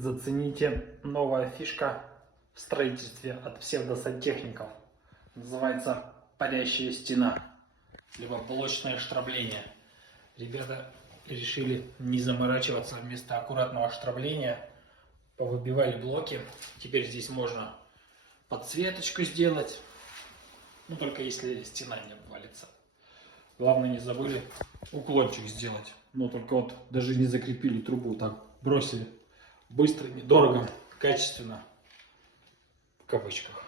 Зацените, новая фишка в строительстве от псевдосантехников. Называется парящая стена, либо блочное штрабление. Ребята решили не заморачиваться, вместо аккуратного штрабления повыбивали блоки. Теперь здесь можно подсветочку сделать, ну только если стена не обвалится. Главное, не забыли уклончик сделать. Но только вот даже не закрепили трубу, так бросили. Быстро, недорого, качественно, в кавычках.